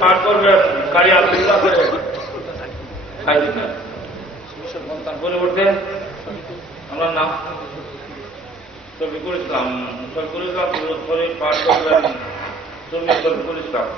পাঠ করবে কারি আবদুল্লাহ করে বলে উঠতে আমরা নাম শফিকুল ইসলাম করে পাঠ করবেন তুমি শফিকুল ইসলাম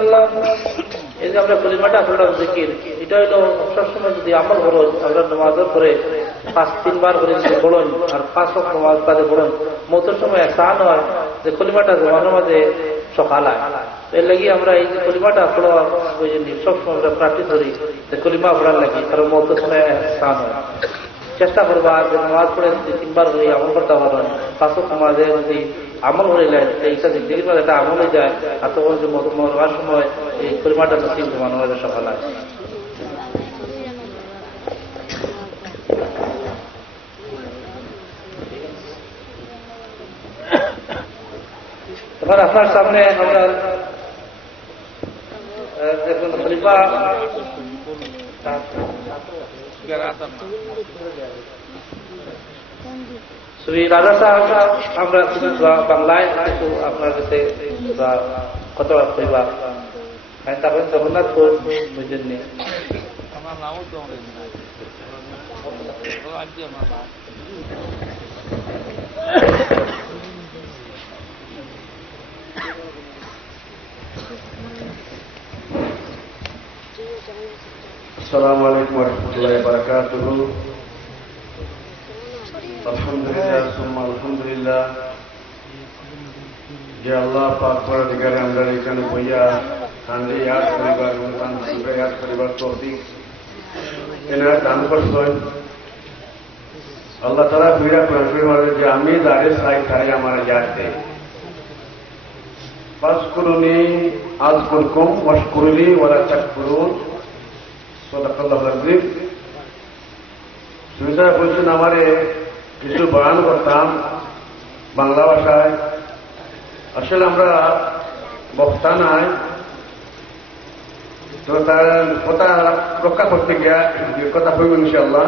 সুবহানাল্লাহ, এই যে আমরা কলিমাটা আসলে জিকির, এটা হইল সবসময় যদি আমল করো, আমরা নামাজের পরে 5-3 করে যদি পড়ুন আর 5 ওয়াক্ত নামাজ বাদে পড়ুন, মতের সময় আসান হয় যে কলিমাটা জমানোর মাঝে সকাল হয়। এর লাগি আমরা এই যে কলিমাটা পড়া বুঝলি সবসময় আমরা প্র্যাকটিস করি যে কলিমা পড়ার লাগি, কারণ মতের সময় আসান হয়। চেষ্টা করবা যে নামাজ পড়ে যদি 3 বার করে আমল করতে পারেন, 5 ওয়াক্ত নামাজে যদি আমল হইলেন এইটা জিকির করে একটা আমল হয়ে যায়, আর তখন যে মরার সময় এই কলিমাটা নসিব জমানো মাঝে সকাল হয়। এবার আপনার সামনে আমরা দেখুন খলিফা শ্রী রাজা সাহেব, আমরা বাংলায় কিন্তু আপনার কাছে কত খলিফা তখন জগন্নাথপুর বুঝেন নি। السلام عليكم ورحمة الله وبركاته. الحمد لله ثم الحمد لله. যে আল্লাহ পাক পরদিগারে আমরা এখানে বইয়া কান্দে ইয়াদ করিবার অনুদান সুরে ইয়াদ করিবার তৌফিক এনারা দান করছেন। আল্লাহ তাআলা বিরা কোরআনের মধ্যে যে আমি দাঁড়িয়ে চাই তাই আমার ইয়াদ দেয়। ফাসকুরুনি আযকুরকুম ওয়াশকুরুলি ওয়ালা তাকফুরুন। সাদাকাল্লাহুল আযীম। সুবিধা বলছেন আমারে কিছু বয়ান করতাম বাংলা ভাষায়। আসলে আমরা বক্তা নাই, তো তার কথা রক্ষা করতে গিয়া কথা হইব ইনশাআল্লাহ।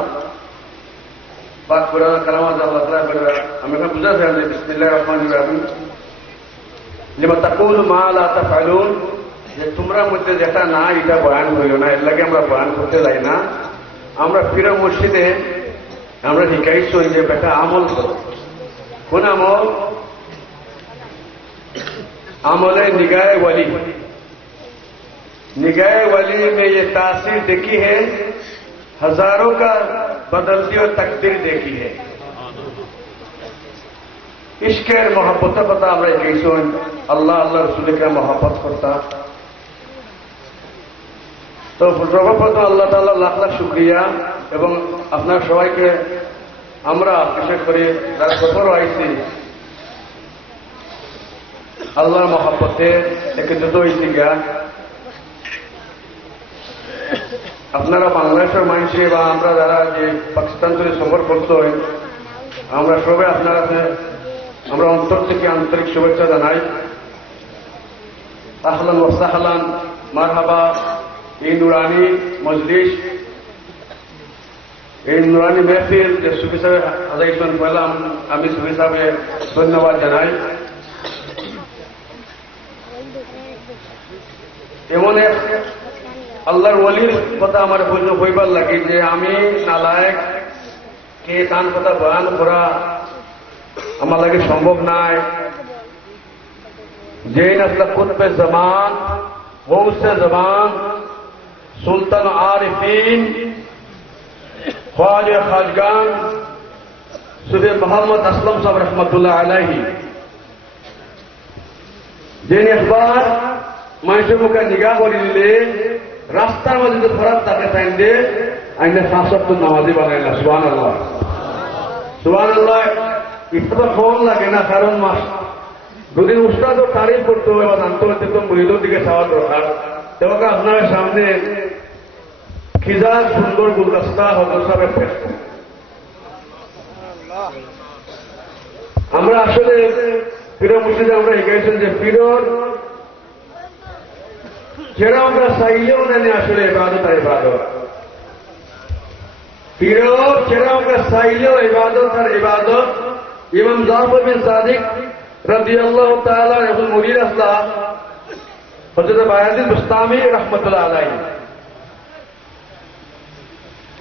পাক কোরআন কালামাত আল্লাহ তাআলা বলে, আমি এখন বুঝা যায় যে বিসমিল্লাহির রহমানির রহিম, লিমা তাকুলু মা লা তাফআলুন, যে তোমরা মধ্যে যেটা না এটা বয়ান হইল না, এর লাগে আমরা বয়ান করতে যাই না। আমরা পীর মসজিদে আমরা শিখাইছি যে বেটা আমল করো। কোন আমল? আমলে निगाह वली। निगाह वली में ये तासीर देखी है, हजारों का बदलती और तकदीर देखी है। इश्केर मोहब्बत पता আমরা শিখাইছি, আল্লাহ আল্লাহ রাসূলকে मोहब्बत করতা। তো সর্বপ্রথম আল্লাহ তাআলা লাখ লাখ শুকরিয়া, এবং আপনার সবাইকে আমরা বিশেষ করে যারা সফর আইছি আল্লাহর মহব্বতে একত্রিত হয়েছি গা। আপনারা বাংলাদেশের মানুষে বা আমরা যারা যে পাকিস্তান থেকে সফর করতে হয়, আমরা সবাই আপনারা আমরা অন্তর থেকে আন্তরিক শুভেচ্ছা জানাই। আহলান ওয়া সাহলান, মারহাবা। এই নুরানি মজলিস, এই নুরানি মেহফিল যে সুফি সাহেব হাজাইছেন, পয়লা আমি সুফি সাহেবের ধন্যবাদ জানাই। এমন এক আল্লাহর ওলির কথা আমার হইবার লাগে যে আমি নালায়েক কে তান কথা বয়ান করা আমার লাগে সম্ভব নাই। যে নাসলা কুতবে জামান গৌসে জামান সুলতান আরিফিন খ্বাজা খাজগান সুফি মোহাম্মদ আসলাম সাহেব রহমতুল্লাহ আলাইহি, যে একবার মানুষের মুখে নিগাহ করে দিলে রাস্তার মধ্যে যে ফরাত তাকে চাইলে আইনে 5 ওয়াক্ত নামাজি বানাইলা। সুবহানাল্লাহ, সুবহানাল্লাহ। এটা তো ফোন লাগে না, কারণ মাস দুদিন উস্তাদ ও তারিফ করতে হবে বা জানতে হতে তো মুরিদের দিকে চাওয়া দরকার। তেমন আপনার সামনে খিজার সুন্দর গুলদস্তা হযরত সাহেব। আমরা আসলে পীর মুর্শিদে আমরা শিখাইছেন যে পীরর যেটা আমরা চাইলেও নেই, আসলে ইবাদত আর ইবাদত। পীরর যেটা আমরা চাইলেও ইবাদত আর ইবাদত। ইমাম জাফর বিন সাদিক রাদিয়াল্লাহু তাআলা এবং মুরিদ আসলাহ হযরত বায়াজিদ বুস্তামি রাহমাতুল্লাহ আলাইহি,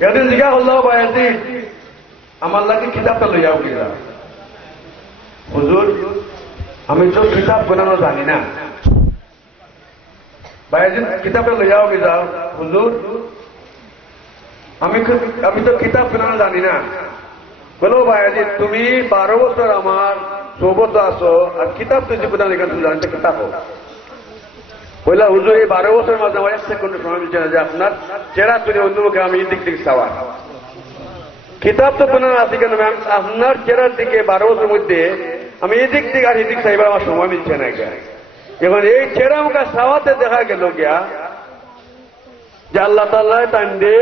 এদিন জিজ্ঞাসা হল, বায়াজিদ আমার লাগে কিতাবটা লই যাও কিনা? হুজুর আমি তো কিতাব বানানো জানি না, বায়াজিদ কিতাবটা লইয়াও যাও হুজুর আমি তো কিতাব কেনানো জানি না। বলো বায়াজিদ তুমি 12 বছর আমার সোবত আছো আর কিতাব তো জীবন তুমি জানতে কিতাব হোক বললা হুজুর এই 12 বছরের মাঝে আমার 1 সেকেন্ড সময় দিচ্ছে না যে আপনার চেহারা তুলে অন্যমুখে আমি এই দিক থেকে চাওয়া কিতাব তো কেনার আছে কেন ম্যাম আপনার চেহারার দিকে 12 বছরের মধ্যে আমি এই দিক থেকে আর এই দিক চাইবার আমার সময় মিলছে না। এখন এই চেহারা আমাকে চাওয়াতে দেখা গেল গিয়া যে আল্লাহ তাআলা তান্ডে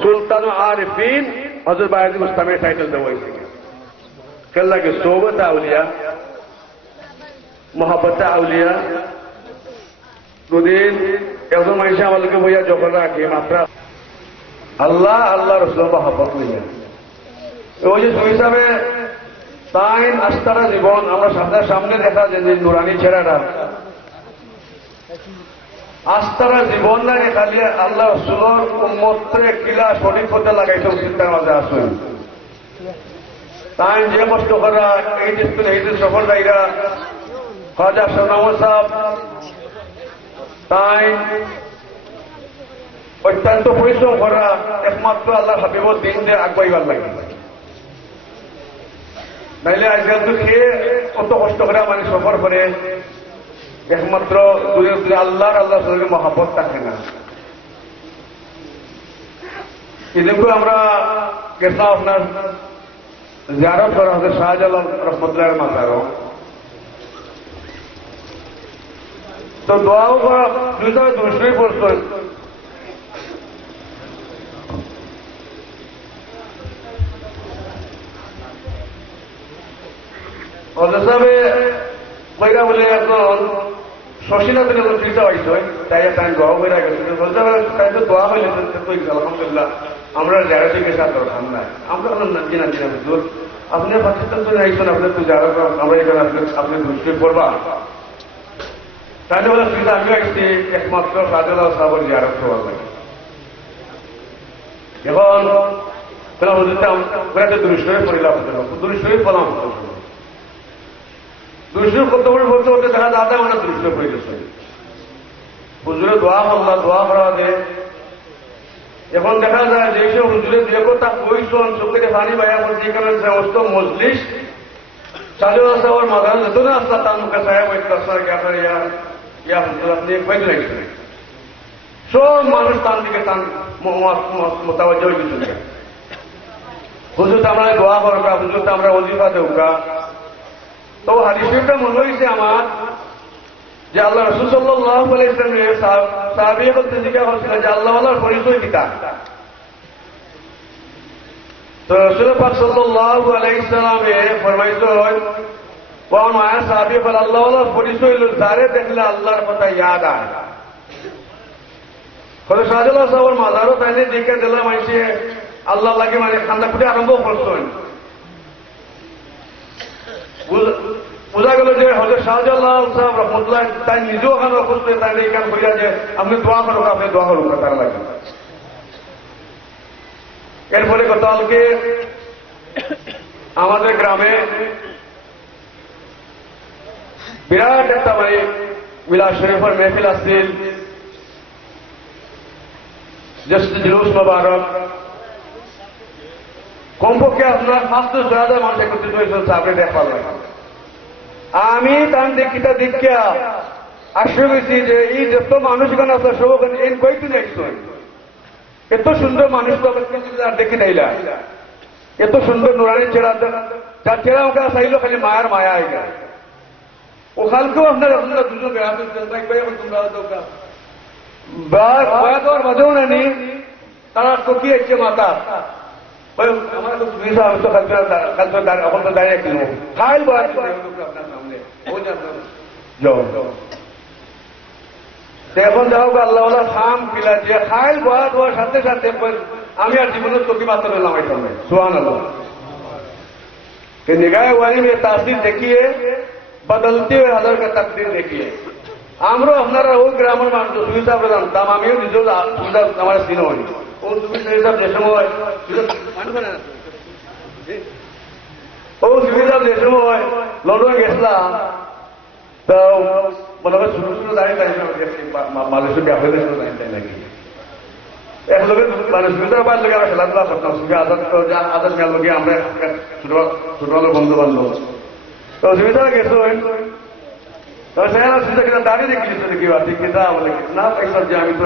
সুলতান আরিফিন হযরত বায়াজিদ মুস্তামের টাইটেল দেওয়া হয়েছে কেল্লা के सोबत আউলিয়া मोहब्बत আউলিয়া দুদিন একজন মানুষ আমাদেরকে বইয়া যখন রাখে মাত্র আল্লাহ আল্লাহ রসুল মোহাম্মত লইয়া ওই যে হিসাবে তাই আস্থারা জীবন আমরা সামনে দেখা যায় যে নুরানি ছেড়াটা আস্থারা জীবন না খালি আল্লাহ রসুলের উম্মতরে কিলা সঠিক পথে লাগাইছে চিন্তার মাঝে আসুন তাই যে কষ্ট করা এই যে সফর জায়গা খাজা সোনামল সাহেব তাই অত্যন্ত পরিশ্রম করা একমাত্র আল্লাহ হাবিবর দিন যে আগবাইবার লাগে নাইলে আজকাল তো খেয়ে কত কষ্ট করে মানে সফর করে একমাত্র আল্লাহর আল্লাহ সঙ্গে মহাব্বত থাকে না। কিন্তু আমরা গেছিলাম আপনার জিয়ারত করা হচ্ছে শাহজালাল রহমতুল্লাহের মাজারও তো দোয়াও করা দুইটা দুশোই পড়ছেন অজসাবে কইরা বলে এখন শশীনাথের যখন চিন্তা হয়েছে তাই তাই দোয়া করে গেছে তাই তো দোয়া হইলে আলহামদুলিল্লাহ আমরা জিয়ারতে গেছে আর দরকার নাই আমরা জিনা হুজুর আপনি পাকিস্তান চলে আইসেন আপনার তো জিয়ারত আমরা এখানে আপনি দুশোই পড়বা তাহলে বলে চিন্তা আমিও আসছি একমাত্র শাহজালাল সাহেবের জিয়ারত হওয়ার লাগে এখন হুজুরটা দুশোই পড়িলাম দুশোই পড়লাম দুশো কত বড় বলতে বলতে দেখা দাদা আমরা দুশো পড়ে গেছে হুজুরে দোয়া করলাম দোয়া করা দেয় এখন দেখা যায় যে সব হুজুরে যে কথা কইসন চোখে পানি বাইয়া করছে এখানে সমস্ত মজলিস শাহজালাল সাহেবের মাদার যত না আসলা তার মুখে সাহেব আপনার ইয়া হুজুর আপনি কইতে লাগছে সব মানুষ তার দিকে তার মোতাবজ্জ হয়ে গেছে হুজুর আমরা দোয়া করবা হুজুর আমরা ওজিফা দেওকা তো হাদিসটা মনে হয়েছে আমার যে আল্লাহ রাসূল সাল্লাল্লাহু আলাইহি ওয়াসাল্লামের সাহাবীরা বলতে জিজ্ঞাসা করছিল যে আল্লাহর পরিচয় কিটা তো রাসূল পাক সাল্লাল্লাহু আলাইহি ওয়াসাল্লামে ফরমাইতো কোন মায়া সাহাবী বল আল্লাহর পরিচয় হলো যারে দেখলে আল্লাহর কথা ইয়াদ আয় কোন শাহজালাল সাহেবের মাজারও তাইলে দেখে দিলাম আইছে আল্লাহ লাগে মানে খান্দা খুঁটে আরম্ভ করছেন বোঝা গেল যে হযরত শাহজালাল সাহেব রহমতুল্লাহ তাই নিজেও ওখানে করতে তাই এই কাম করিয়া যে আপনি দোয়া করুন আপনি দোয়া করুন তার লাগে এরপরে গতকালকে আমাদের গ্রামে বিরাট একটা মানে মিলাদ শরীফের মেহফিল আসছিল জশ্ন জুলুস মোবারক কমপক্ষে আপনার 500,000 মানুষ একত্রিত হয়েছিল সামনে দেখা লাগে আমি তার দেখিটা দেখিয়া আশ্রয় গেছি যে এই যত মানুষ এখানে আছে সব এই কয়েকদিন একজন এত সুন্দর মানুষ তো আর দেখি নাইলা এত সুন্দর নুরানি চেহারা যার চেহারা ওকে চাইলো খালি মায়ের মায়া আই গেল ও কালকেও আপনার আপনারা দুজন মায়া দেওয়ার বাদেও নানি তারা টকি আসছে মাতা আমার তো দাঁড়িয়ে কিনব খাইল এখন যাও আল্লাহ খাম কিলা যে খাইল বয়া দেওয়ার সাথে সাথে আমি আর জীবনের চকি মাত্র নামাইতাম না সুবহান আল্লাহ निगाह वाली में तासीर देखिए बदलते हुए हजर का तकदीर देखिए আমরা আপনারা ওই গ্রামের মানুষ সুবিধা প্রদান তাম আমিও নিজেও সুবিধা আমার সিন হয়নি ও সুবিধা যে সময় ও সুবিধা যে সময় লন্ডন গেছিলাম তো মনে হয় ছোট ছোট দাঁড়িয়ে দাঁড়িয়ে মানুষের ব্যাপারে দাঁড়িয়ে নাকি এক লোকের মানে সুবিধার বাইর লোকে আমরা খেলাধুলা করতাম সুবিধা আজাদ মেয়ার লোকে আমরা ছোট ছোট বন্ধু বান্ধব তো সুবিধা গেছো দাঁড়িয়ে দেখি দেখি ঠিক কিনা বলে না যে আমি তো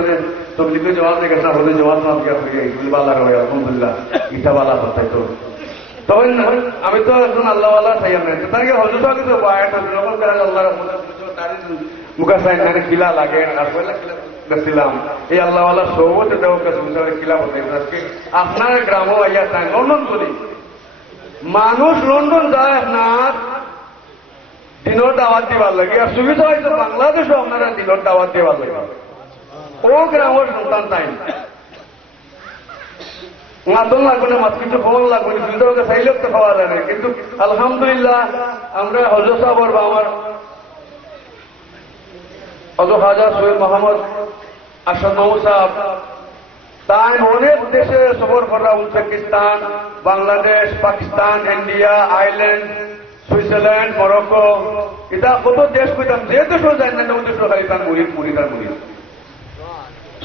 তবলিকে জবাব দিয়ে গেছিলাম হলে জবাব না দিয়ে বালা হয় আলহামদুলিল্লাহ ইটা বালা করতাই তো তখন আমি তো একজন আল্লাহওয়ালা চাই আমি তাকে হজুর কিন্তু যখন করেন আল্লাহর মুখা চাই না কিলা লাগে আর গেছিলাম এই আল্লাহওয়ালা সৌবতে দেওয়া কিলা বলতে আপনার গ্রামও আইয়া চাই লন্ডন করি মানুষ লন্ডন যায় আপনার দিনের দাওয়াত দিবার লাগে আর সুবিধা হয়েছে বাংলাদেশও আপনারা দিনের দাওয়াত দিবার লাগে ও গ্রামের সন্তান তাই মাতন লাগবে না মাত কিছু খবর লাগবে না সুবিধা চাইলে তো খাওয়া যায় না কিন্তু আলহামদুলিল্লাহ আমরা হজরত সাহর বা আমার হজ খাজা সৈয়দ মোহাম্মদ আসাদ মাহমুদ সাহেব তাই অনেক দেশে সফর করা Uzbekistan Bangladesh Pakistan India Ireland Switzerland Morocco এটা কত দেশ কইতাম যে দেশও যায় না ওই দেশও খালি তার মুড়ি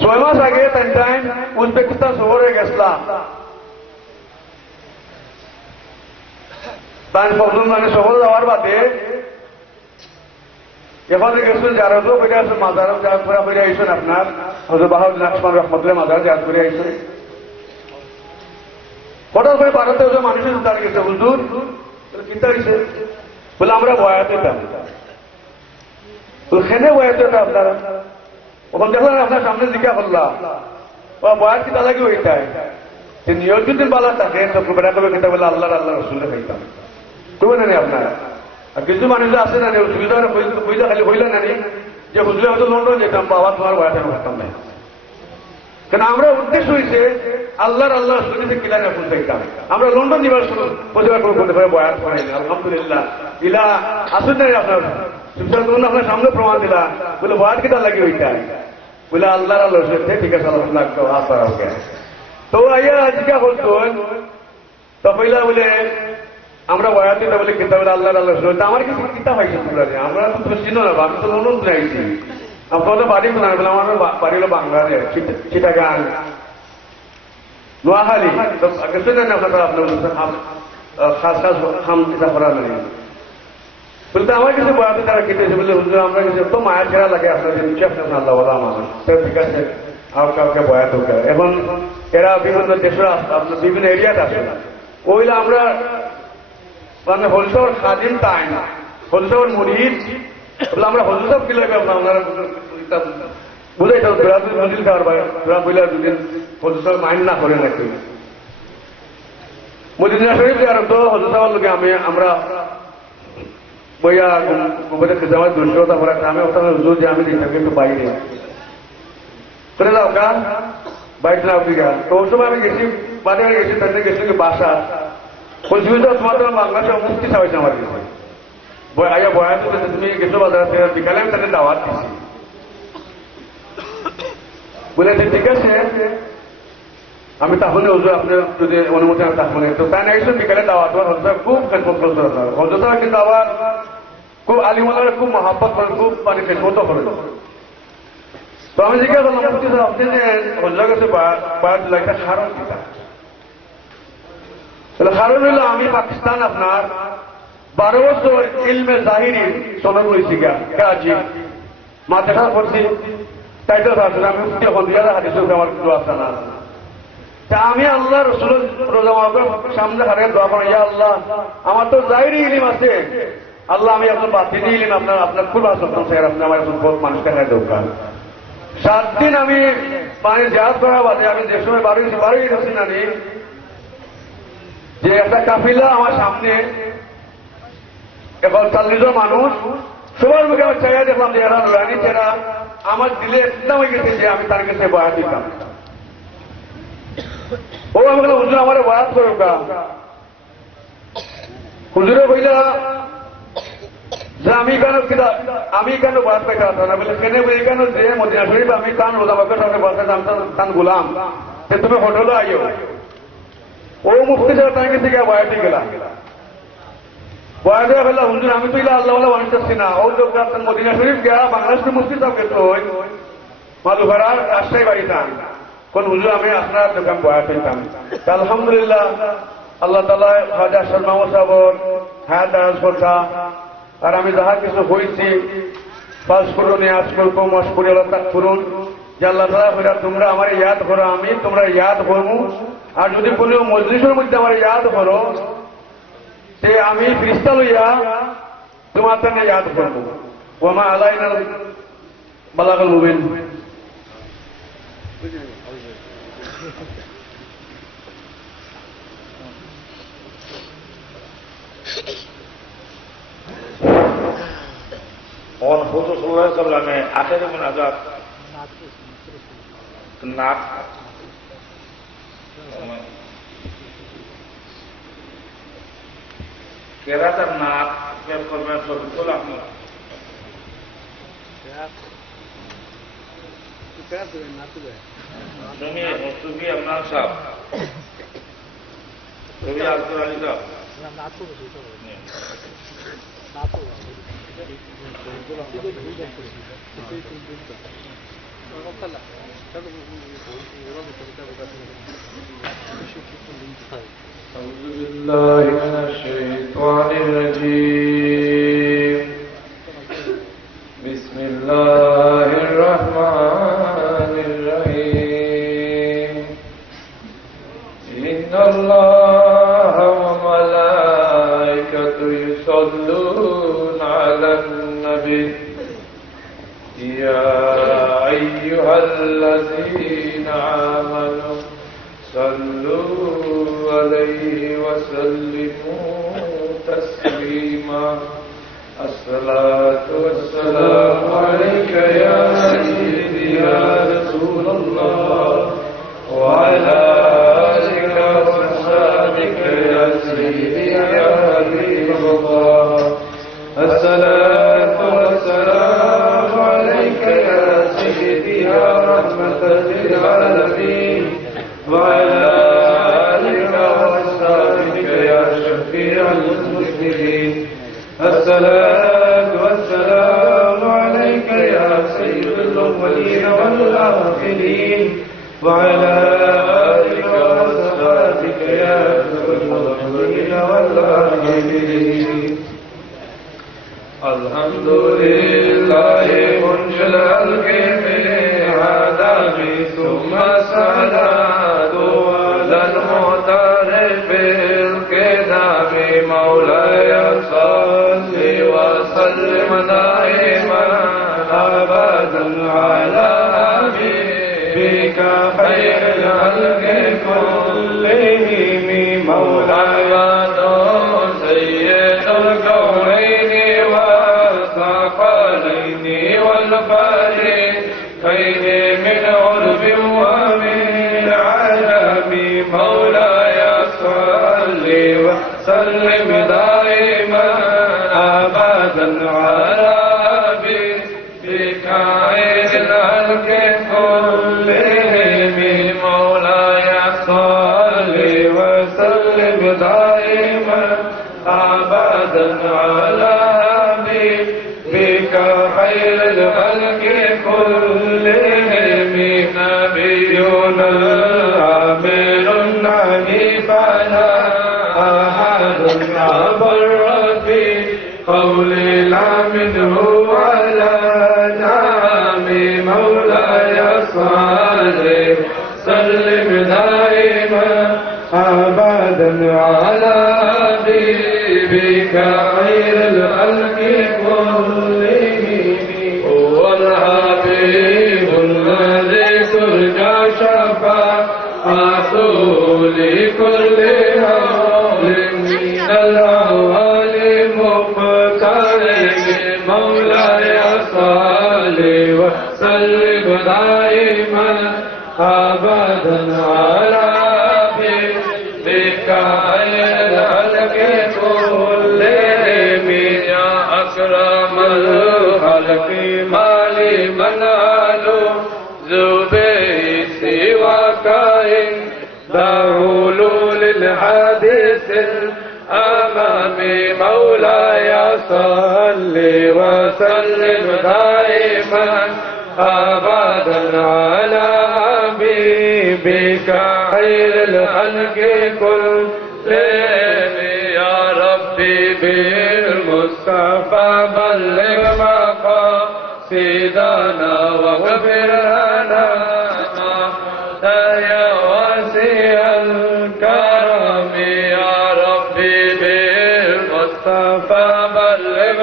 6 মাস আগে টাইম উজবেকিস্তান সফরে গেছিলাম তার প্রথম মানে সফর যাওয়ার বাদে এখানে গেছেন যারা তো বেড়ে আসেন মাজারও জাহাজ করে বেড়ে আইসেন আপনার হজরত বাহাদুর লক্ষ্মণ রহমতুল্লাহ মাজার জাহাজ করে আইসেন হঠাৎ করে ভারতে মানুষের দাঁড়িয়ে গেছে হুজুর চিন্তা হয়েছে বলে আমরা বয়াতে খেনে বয়াতে আপনারা ওখান দেখলাম আপনার সামনে জিজ্ঞা করলাম বয়াত কি তালা কি ওইটাই নিয়ত যদি বালা থাকে তখন বেড়া করবে খেতে বলে আল্লাহ আল্লাহ রসুলে খাইতাম তবে না আপনারা আর কিছু মানুষ আছে না সুবিধা পয়সা খালি হইল না যে হুজলে হয়তো লন্ডন যেতাম বাবা তোমার বয়াতে ভাবতাম না কেন আমরা উদ্দেশ্য হয়েছে আল্লাহর সুবিধা কিলা না বুঝতাম আমরা লন্ডন নিবার প্রতিবার করতে পারে বয়াত করেন আলহামদুলিল্লাহ ইলা আসুন না আপনার সুবিধা করুন আপনার সামনে প্রমাণ দিলা বলে বয়াত কিটা লাগে ওইটা বলে আল্লাহর সুবিধা ঠিক আছে লাগতো আপনার ওকে তো আইয়া আজকে বলতো তো পয়লা বলে আমরা বয়াতে বলে কিতাব বলে আল্লাহর সুবিধা আমার কিছু কিতাব হয়েছে আমরা তো চিনো না আমি তো লন্ডন যাইছি আপনাদের বাড়ি কোথায় বলে আমার বাড়ি হলো বাংলাদেশ চিটাগাং নোয়াখালী গেছেন না আপনারা আপনার খাস খাস খাম কিতাব করা নেই বলতে আমার কিছু বয়াতে তারা কেটেছে বলে হুজুর আমরা কিছু তো মায়া ছেড়া লাগে আপনাদের নিচে আপনার আল্লাহ বলা আমার ঠিক আছে আর কাউকে বয়াত হোক এখন এরা বিভিন্ন দেশের আপনার বিভিন্ন এরিয়াতে আসে ওইলে আমরা মানে হলসর স্বাধীন তাই না হলসর মুড়িদ বলে আমরা হজুর সব কি লাগবে আপনারা বুঝাইতাম তোরা তুই মন্দির খাওয়ার ভাই তোরা বইলা দুদিন হজুর সব মাইন্ড না করে নাকি মদিনা শরীফ যার তো হজুর সাহেবের লোকে আমরা বইয়া গোবরে আমার দুর্যোগতা করা আমি ওখানে হুজুর যে আমি দিতাম একটু বাইরে করে দাও কা বাইরে নাও কি গা তো ওই সময় আমি গেছি বাড়ি গেছি তাদের গেছি বাসা ওই সুবিধা তোমার বাংলাদেশে মুক্তি চাইছে আমার কাছে আয়া বয়াত তুমি গেছো বাজার থেকে বিকালে আমি তাদের দাওয়াত দিচ্ছি বলে ঠিক আছে আমি তাহলে হুজুর আপনার যদি অনুমতি আমি তাহলে তো তাই না বিকালে দাওয়াত হজরত খুব খেদমত হজরত কিন্তু আবার খুব আলিমুল্লাহ খুব মহাব্বত করেন খুব মানে খেদমত করেন তো আমি জিজ্ঞাসা করলাম মুফতি সাহেব আপনি যে হজরত কাছে বয়াত দিল একটা কারণ কিটা কারণ হইল আমি পাকিস্তান আপনার 12 বছর ইলমে জাহিরি সনদ হয়েছি গাজি মাদ্রাসা করছি টাইটেল আসলে আমি মুফতি হন্দিয়ার হাদিস আমার দোয়া জানা তা আমি আল্লাহ রসুল সামনে হারে দোয়া করি ইয়া আল্লাহ আমার তো জাহিরি ইলম আছে আল্লাহ আমি আপনার বাতিনি ইলম আপনার খুব আসতাম স্যার আপনি আমার এখন বহুত মানুষ দেখায় দোকান 7 দিন আমি পানি জাহাজ করা বাদে আমি যে সময় বাড়ি গেছি না যে একটা কাফিলা আমার সামনে এখন 40 জন মানুষ সবার মুখে আমার চাইয়া দেখলাম যে এরা রানি চেরা আমার দিলে একদম হয়ে গেছে যে আমি তার কাছে বয়াত দিতাম ও আমি বললাম হুজুর আমার বয়াত করো কা হুজুরে বইলা যে আমি কেন বয়াত পাইতে আসতাম না বলে কেন বই কেন যে মদিনা শরীফ আমি কান রোজাবাকের সামনে বলতে কান গোলাম যে তুমি হোটেলে আইও ও মুফতি সাহেব তাকে থেকে বয়াতে গেলাম বয়াদে হলো হুজুর আমি তো ইলা আল্লাহ ওয়ালা ওয়ান চাচ্ছি না ও তো কারণ মদিনা শরীফ গিয়া বাংলাদেশের মুফতি সাহেবকে তো মালুভাড়া রাজশাহী বাড়িতে কোন হুজুর আমি আপনার দোকান বয়া পেতাম আলহামদুলিল্লাহ আল্লাহ তাআলা খাজা শর্মা সাহেব হায়াত দারাজ করতা আর আমি যাহা কিছু হয়েছি পাঁচ করুন আজ করব মশকুরি আল্লাহ তাক করুন যে আল্লাহ তাআলা কইরা তোমরা আমার ইয়াদ করো আমি তোমরা ইয়াদ করবো আর যদি কোনো মজলিসের মধ্যে আমার ইয়াদ করো তে আমি ফিরিস্তা লইয়া তোমার জন্য ইয়াদ করবো ওমা আলাইনা বালাগাল মুবিন और हुजूर सल्लल्लाहु अलैहि वसल्लम में आखिर मुनाजात नाक केरातार नाक पेश करবেন সবগুলো আপনি তুমি আপনার সাহেব তুমি আব্দুল আলী সাহেব أعوذ بالله من الشيطان الرجيم بسم الله الرحمن الرحيم إن الله وملائكته يصلون على النبي يا أيها الذين آمنوا صلوا عليه وسلموا تسليما الصلاة والسلام عليك يا سيدي يا رسول الله وعلى آلك وصحبك يا سيدي يا حبيب الله الصلاة والسلام عليك يا سيدي يا رحمة للعالمين وعلى آلك وأصحابك يا شفيع المسلمين الصلاة والسلام عليك يا سيد الأولين والآخرين وعلى آلك وأصحابك يا سيد الأولين والآخرين الحمد لله منشل الكريم عدمي ثم الصلاة على المعترف بالكتاب مولاي صل وسلم دائما أبدا على حبيبك خير الخلق كلهم مولاي سيد الكونين والثقلين والبحرين خير من عرب ومن عجم مولاي صل وسلم دائما ابدا على حبيبك خير الخلق كلهم مولاي صل وسلم دائما ابدا على حبيبك خير الخلق كلهم نبينا العامل الحنيف لا أحد عبر في قول لا منه ولا نعم مولاي صل سلم دائما أبدا على حبيبك خير الخلق كلهم هو الحبيب الذي ترجى شفاعته لكل هول من الأهوال مقترب مولاي صل وسلم دائما أبدا على حبيبك خير الخلق كلهم يا أكرم الخلق ما لمن آلو زبيد سواك دعوا للحديث الأمامي مولاي صل وسلم دائما أبدا على حبيبك خير الخلق كلهم يا ربي بالمصطفى بلغ مقاصدنا واغفر لنا يا واسع الكرم يا ربي بالمصطفى بلغ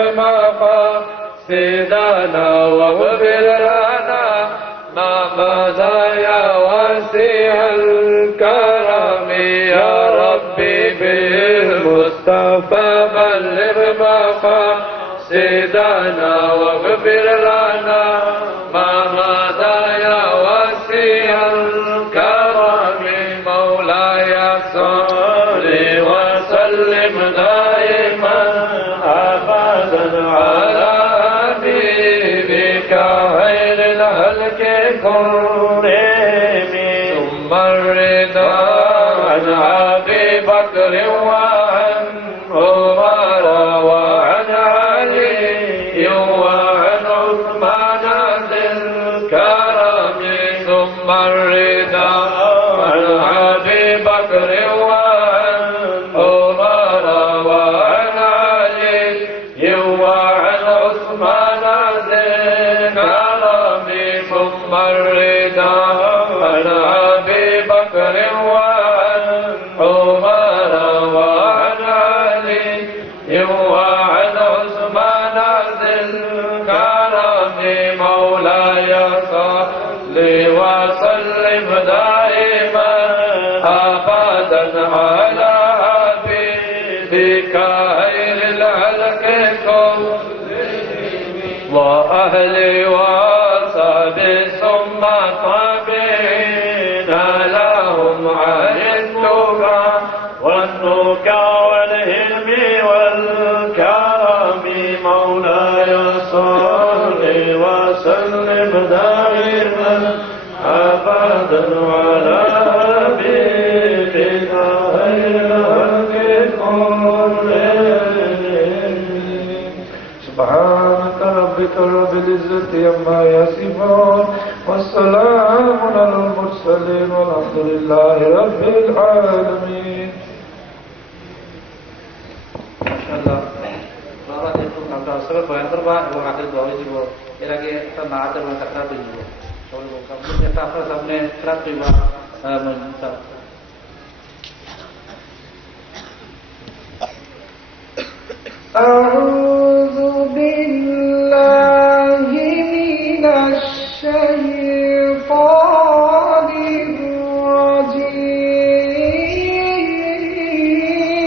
مقاصدنا واغفر لنا ما مضى يا واسع الكرم يا ربي بالمصطفى بلغ مقاصدنا واغفر لنا ما مضى يا واسع الكرم مولاي صل وسلم دائما أبدا على حبيبك خير الخلق كلهم ثم الرضا عن أبي بكر وعن عمر وعن علي وعن عثمان ذي الكرم ثم الرضا عن أبي بكر وعن عمر وعن علي وعن عثمان ذي الكرم ثم الرضا عن أبي بكر وعن عمر وعن علي وعن عثمان ذي الكرم مولاي صل وسلم دائما أبدا على حبيبك خير الخلق كلهم وأهلي وصحبي ثم طبينا لهم عن التقى والنكى والهلم والكرم مولاي صل وسلم دائما أبدا على حبيبك خير الخلق كلهم سبحانك ربك رب العزة عما يصفون والسلام على المرسلين والحمد لله رب العالمين মাশাআল্লাহ বাবা দেখুন আমরা আসলে বয়ান করব এবং আগে দোয়া দিব এর আগে একটা নাচ এবং একটা দিব সবাই বলতে আপনি একটা আপনার সামনে ক্লাস দিবা أعوذ بالله من الشيطان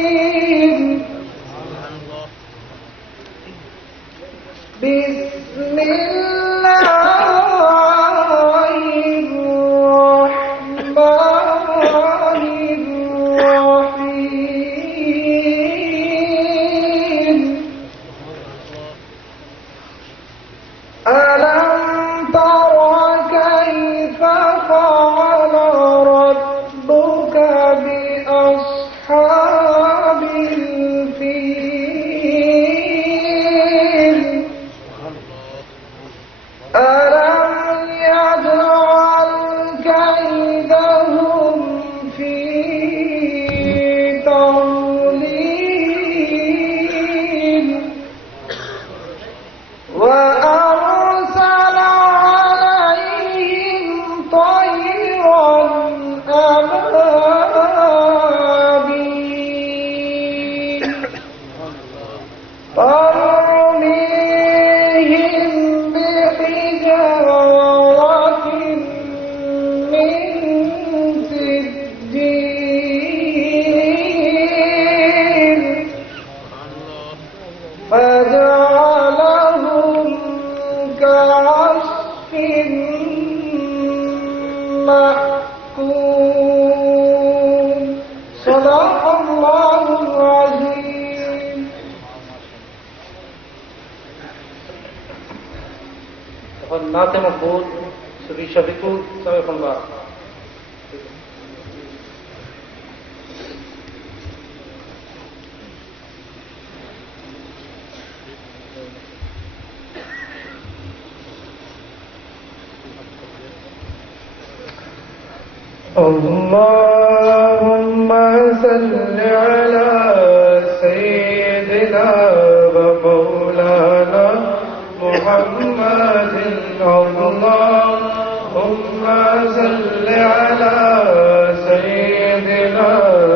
الرجيم بسم الله الرحمن الرحيم ألم تر كيف فعل ربك بأصحاب الفيل ألم يجعل كيدهم في تضليل وأرسل عليهم طيرا أبابيل ترميهم بحجارة من سجيل فجعلهم كعصف مأكول صدق الله العظيم এখন নাতে মকবুল সুফি শফিকুল সবাই বলবা اللهم صل على سيدنا ومولانا محمد اللهم صل على